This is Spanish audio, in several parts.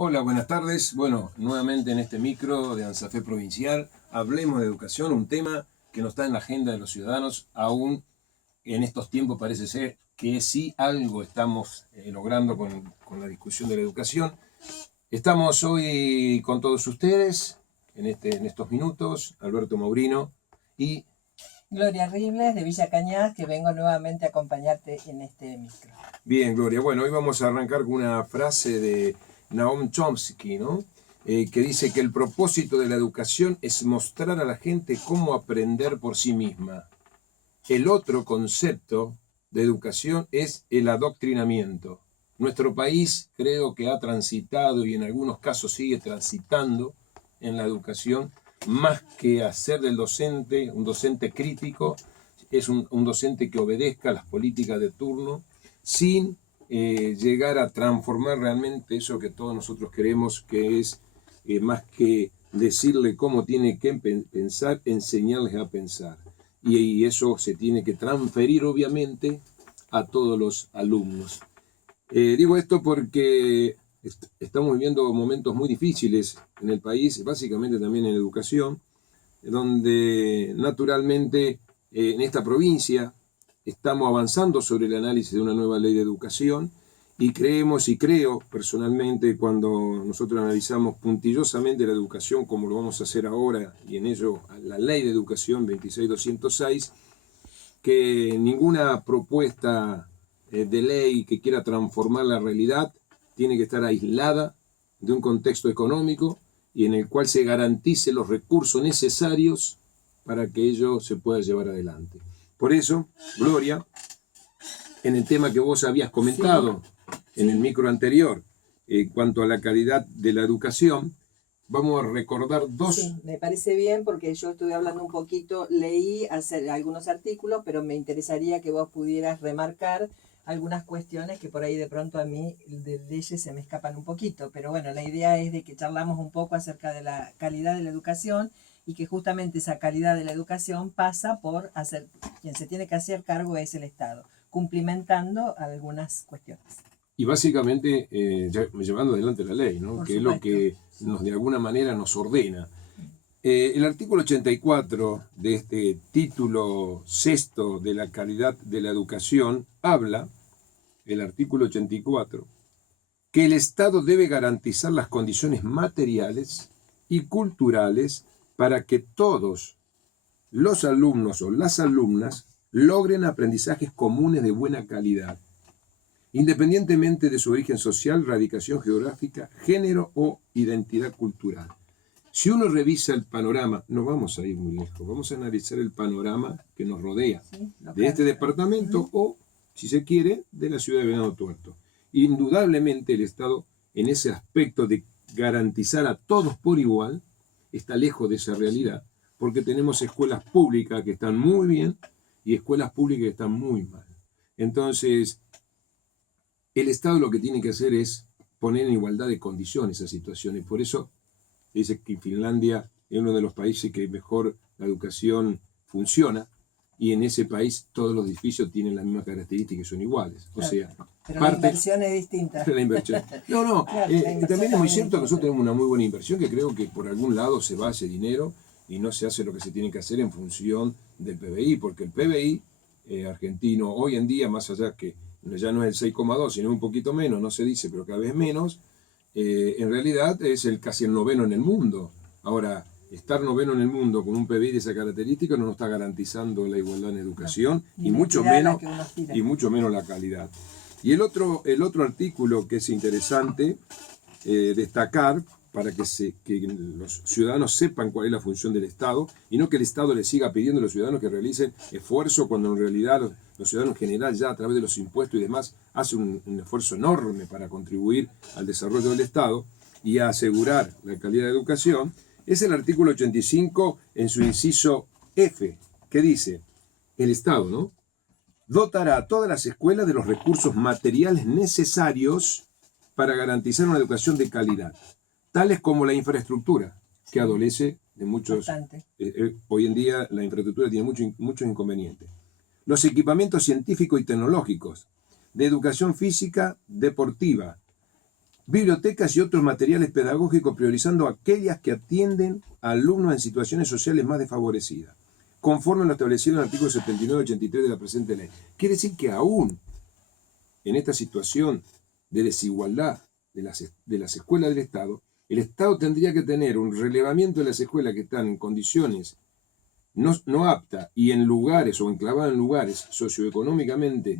Hola, buenas tardes. Bueno, nuevamente en este micro de ANSAFE Provincial, hablemos de educación, un tema que no está en la agenda de los ciudadanos, aún en estos tiempos parece ser que sí algo estamos logrando con la discusión de la educación. Estamos hoy con todos ustedes, en estos minutos, Alberto Maurino y Gloria Ribles de Villa Cañas, que vengo nuevamente a acompañarte en este micro. Bien, Gloria. Bueno, hoy vamos a arrancar con una frase de Noam Chomsky, ¿no? Que dice que el propósito de la educación es mostrar a la gente cómo aprender por sí misma. El otro concepto de educación es el adoctrinamiento. Nuestro país creo que ha transitado y en algunos casos sigue transitando en la educación, más que hacer del docente un docente crítico, es un docente que obedezca a las políticas de turno, sin llegar a transformar realmente eso que todos nosotros queremos, que es más que decirle cómo tiene que pensar, enseñarles a pensar. Y eso se tiene que transferir obviamente a todos los alumnos. Digo esto porque estamos viviendo momentos muy difíciles en el país, básicamente también en educación, donde naturalmente en esta provincia estamos avanzando sobre el análisis de una nueva ley de educación y creemos y creo personalmente cuando nosotros analizamos puntillosamente la educación como lo vamos a hacer ahora y en ello la ley de educación 26206, que ninguna propuesta de ley que quiera transformar la realidad tiene que estar aislada de un contexto económico y en el cual se garantice los recursos necesarios para que ello se pueda llevar adelante. Por eso, Gloria, en el tema que vos habías comentado en el micro anterior, en cuanto a la calidad de la educación, vamos a recordar dos... Sí, me parece bien porque yo estuve hablando un poquito, leí algunos artículos, pero me interesaría que vos pudieras remarcar algunas cuestiones que por ahí de pronto a mí de leyes se me escapan un poquito. Pero bueno, la idea es de que charlamos un poco acerca de la calidad de la educación y que justamente esa calidad de la educación pasa por hacer, quien se tiene que hacer cargo es el Estado, cumplimentando algunas cuestiones. Y básicamente llevando adelante la ley, ¿no? Que es lo que de alguna manera nos ordena. El artículo 84 de este título sexto de la calidad de la educación habla, el artículo 84, que el Estado debe garantizar las condiciones materiales y culturales para que todos los alumnos o las alumnas logren aprendizajes comunes de buena calidad, independientemente de su origen social, radicación geográfica, género o identidad cultural. Si uno revisa el panorama, no vamos a ir muy lejos, vamos a analizar el panorama que nos rodea de este departamento o, si se quiere, de la ciudad de Venado Tuerto. Indudablemente el Estado, en ese aspecto de garantizar a todos por igual, está lejos de esa realidad, porque tenemos escuelas públicas que están muy bien y escuelas públicas que están muy mal. Entonces, el Estado lo que tiene que hacer es poner en igualdad de condiciones esas situaciones. Por eso dice que Finlandia es uno de los países que mejor la educación funciona y en ese país todos los edificios tienen las mismas características y son iguales. O sea, pero la inversión es distinta. La inversión. No, claro, también es muy cierto que nosotros tenemos una muy buena inversión, que creo que por algún lado se va ese dinero y no se hace lo que se tiene que hacer en función del PBI, porque el PBI argentino hoy en día, más allá que ya no es el 6,2, sino un poquito menos, no se dice, pero cada vez menos, en realidad es casi el noveno en el mundo. Ahora, estar noveno en el mundo con un PBI de esa característica no nos está garantizando la igualdad en educación, no, y mucho menos la calidad. Y el otro artículo que es interesante destacar para que los ciudadanos sepan cuál es la función del Estado y no que el Estado le siga pidiendo a los ciudadanos que realicen esfuerzo cuando en realidad los ciudadanos en general ya a través de los impuestos y demás hacen un esfuerzo enorme para contribuir al desarrollo del Estado y a asegurar la calidad de educación, es el artículo 85 en su inciso F, que dice, el Estado, ¿no?, dotará a todas las escuelas de los recursos materiales necesarios para garantizar una educación de calidad, tales como la infraestructura, que adolece de muchos... hoy en día la infraestructura tiene muchos inconvenientes. Los equipamientos científicos y tecnológicos, de educación física, deportiva, bibliotecas y otros materiales pedagógicos, priorizando aquellas que atienden a alumnos en situaciones sociales más desfavorecidas, conforme a lo establecido en el artículo 79 y 83 de la presente ley. Quiere decir que aún en esta situación de desigualdad de las escuelas del Estado, el Estado tendría que tener un relevamiento de las escuelas que están en condiciones no aptas y en lugares o enclavadas en lugares socioeconómicamente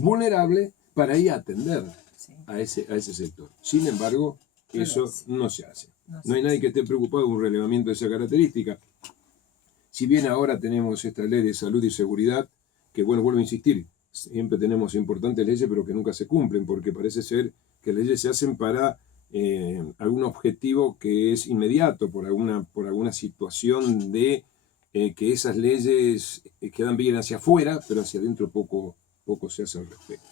vulnerables para ir a atender a ese sector. Sin embargo, eso no se hace. No hay nadie que esté preocupado por un relevamiento de esa característica. Si bien ahora tenemos esta ley de salud y seguridad, que bueno, vuelvo a insistir, siempre tenemos importantes leyes, pero que nunca se cumplen, porque parece ser que leyes se hacen para algún objetivo que es inmediato, por alguna situación de que esas leyes quedan bien hacia afuera, pero hacia adentro poco se hace al respecto.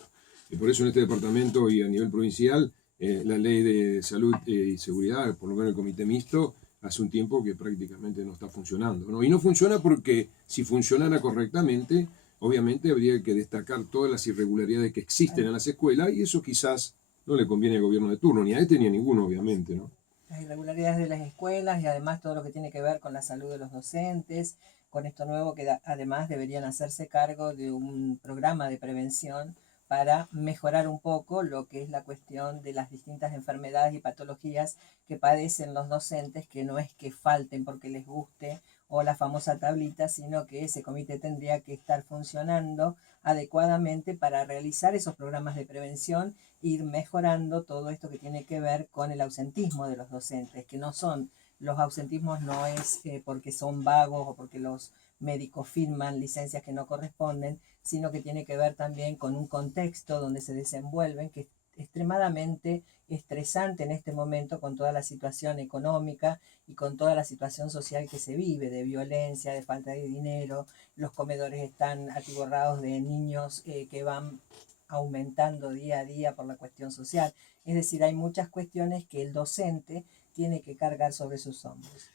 Y por eso en este departamento y a nivel provincial, la ley de salud y seguridad, por lo menos el comité mixto, hace un tiempo que prácticamente no está funcionando, ¿no? Y no funciona porque si funcionara correctamente, obviamente habría que destacar todas las irregularidades que existen en las escuelas, y eso quizás no le conviene al gobierno de turno, ni a este ni a ninguno, obviamente, ¿no? Las irregularidades de las escuelas y además todo lo que tiene que ver con la salud de los docentes, con esto nuevo que además deberían hacerse cargo de un programa de prevención para mejorar un poco lo que es la cuestión de las distintas enfermedades y patologías que padecen los docentes, que no es que falten porque les guste o la famosa tablita, sino que ese comité tendría que estar funcionando adecuadamente para realizar esos programas de prevención e ir mejorando todo esto que tiene que ver con el ausentismo de los docentes, que no son, los ausentismos no es porque son vagos o porque los médicos firman licencias que no corresponden, sino que tiene que ver también con un contexto donde se desenvuelven, que es extremadamente estresante en este momento con toda la situación económica y con toda la situación social que se vive, de violencia, de falta de dinero. Los comedores están atiborrados de niños que van aumentando día a día por la cuestión social. Es decir, hay muchas cuestiones que el docente tiene que cargar sobre sus hombros.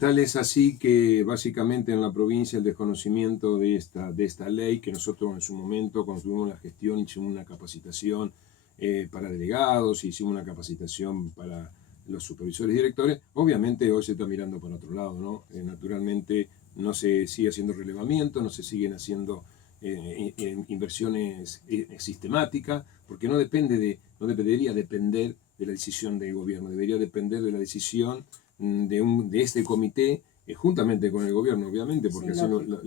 Tal es así que básicamente en la provincia el desconocimiento de esta ley, que nosotros en su momento cuando tuvimos la gestión hicimos una capacitación para delegados, hicimos una capacitación para los supervisores y directores, obviamente hoy se está mirando para otro lado, ¿no? Naturalmente no se sigue haciendo relevamiento, no se siguen haciendo inversiones sistemáticas, porque no debería depender de la decisión del gobierno, debería depender de la decisión de este comité, juntamente con el gobierno, obviamente, porque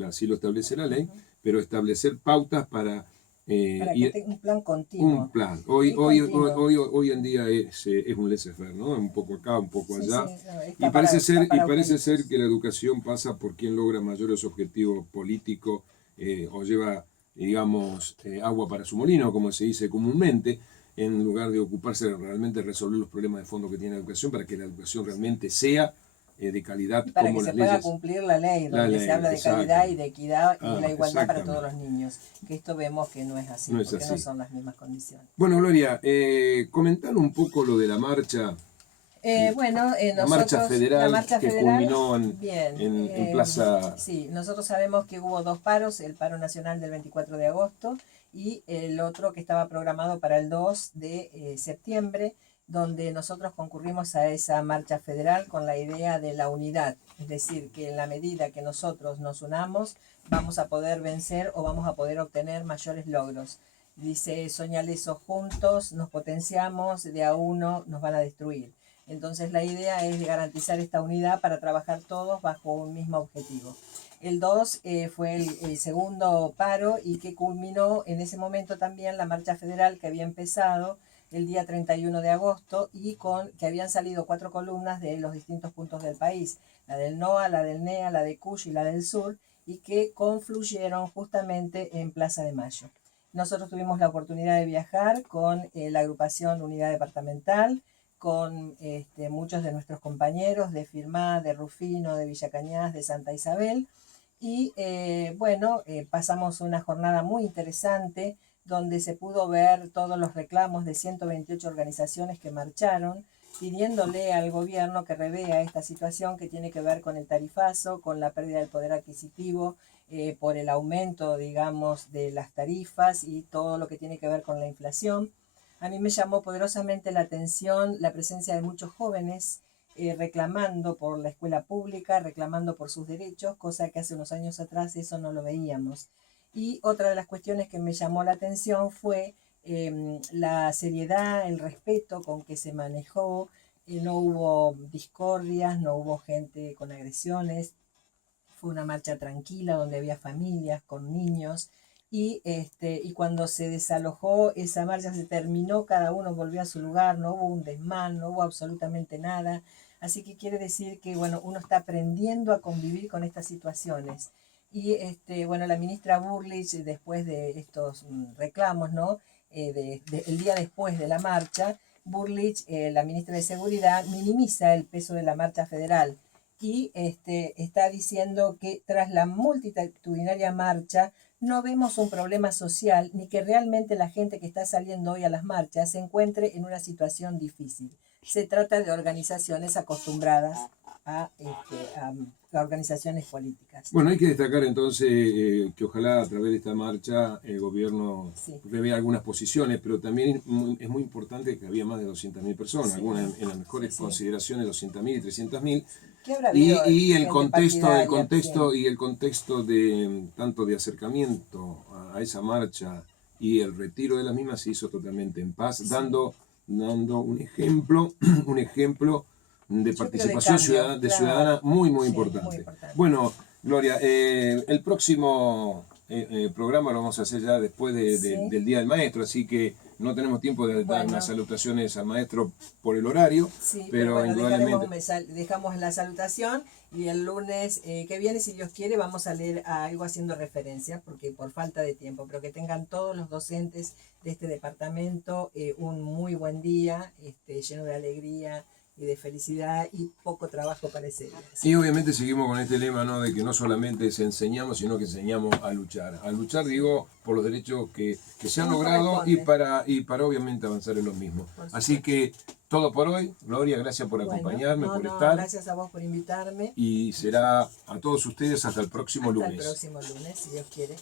así lo establece la ley, pero establecer pautas para que tenga un plan continuo. Un plan. Hoy en día es un laissez-faire, ¿no? Un poco acá, un poco allá. Y parece ser que la educación pasa por quien logra mayores objetivos políticos o lleva, digamos, agua para su molino, como se dice comúnmente, en lugar de ocuparse realmente de resolver los problemas de fondo que tiene la educación, para que la educación realmente sea de calidad, y para como que las se pueda leyes. cumplir la ley, donde se habla de calidad y de equidad y de la igualdad para todos los niños. Que esto vemos que no es así, porque no son las mismas condiciones. Bueno, Gloria, comentar un poco lo de la marcha. La marcha federal que culminó en Plaza. Sí, nosotros sabemos que hubo dos paros, el paro nacional del 24 de agosto y el otro que estaba programado para el 2 de septiembre, donde nosotros concurrimos a esa marcha federal con la idea de la unidad, es decir, que en la medida que nosotros nos unamos, vamos a poder vencer o vamos a poder obtener mayores logros. Dice Soñaleso, juntos nos potenciamos, de a uno nos van a destruir. Entonces la idea es de garantizar esta unidad para trabajar todos bajo un mismo objetivo. El 2 fue el segundo paro y que culminó en ese momento también la marcha federal que había empezado el día 31 de agosto y que habían salido 4 columnas de los distintos puntos del país, la del NOA, la del NEA, la de Cuyo y la del Sur, y que confluyeron justamente en Plaza de Mayo. Nosotros tuvimos la oportunidad de viajar con la agrupación Unidad Departamental, con muchos de nuestros compañeros de Firmá, de Rufino, de Villa Cañas, de Santa Isabel, y pasamos una jornada muy interesante donde se pudo ver todos los reclamos de 128 organizaciones que marcharon, pidiéndole al gobierno que revea esta situación que tiene que ver con el tarifazo, con la pérdida del poder adquisitivo, por el aumento, digamos, de las tarifas y todo lo que tiene que ver con la inflación. A mí me llamó poderosamente la atención la presencia de muchos jóvenes reclamando por la escuela pública, reclamando por sus derechos, cosa que hace unos años atrás eso no lo veíamos. Y otra de las cuestiones que me llamó la atención fue la seriedad, el respeto con que se manejó, no hubo discordias, no hubo gente con agresiones, fue una marcha tranquila donde había familias con niños y cuando se desalojó esa marcha, se terminó, cada uno volvió a su lugar, no hubo un desmán, no hubo absolutamente nada. Así que quiere decir que bueno, uno está aprendiendo a convivir con estas situaciones. Y bueno, la ministra Burlich, después de estos reclamos, ¿no? El día después de la marcha, Burlich, la ministra de Seguridad, minimiza el peso de la marcha federal y está diciendo que tras la multitudinaria marcha no vemos un problema social ni que realmente la gente que está saliendo hoy a las marchas se encuentre en una situación difícil. Se trata de organizaciones acostumbradas a organizaciones políticas. Bueno, hay que destacar entonces que ojalá a través de esta marcha el gobierno revea algunas posiciones, pero también es muy importante que había más de 200.000 personas, Sí. algunas en las mejores consideraciones 200.000 y 300.000. Y el contexto de tanto de acercamiento a esa marcha y el retiro de la misma se hizo totalmente en paz, dando un ejemplo de participación ciudadana muy importante. Bueno, Gloria, el próximo programa lo vamos a hacer ya después del Día del Maestro, así que no tenemos tiempo de dar unas salutaciones al maestro por el horario, pero bueno, indudablemente dejamos la salutación y el lunes que viene, si Dios quiere, vamos a leer algo haciendo referencia, porque por falta de tiempo, pero que tengan todos los docentes de este departamento un muy buen día, lleno de alegría y de felicidad y poco trabajo para ese día. Y obviamente seguimos con este lema, ¿no? De que no solamente enseñamos, sino que enseñamos a luchar. A luchar, digo, por los derechos que se han logrado y para obviamente avanzar en los mismos. Así que todo por hoy. Gloria, gracias por acompañarme, por estar. Gracias a vos por invitarme. Y será a todos ustedes hasta el próximo lunes. Hasta el próximo lunes, si Dios quiere.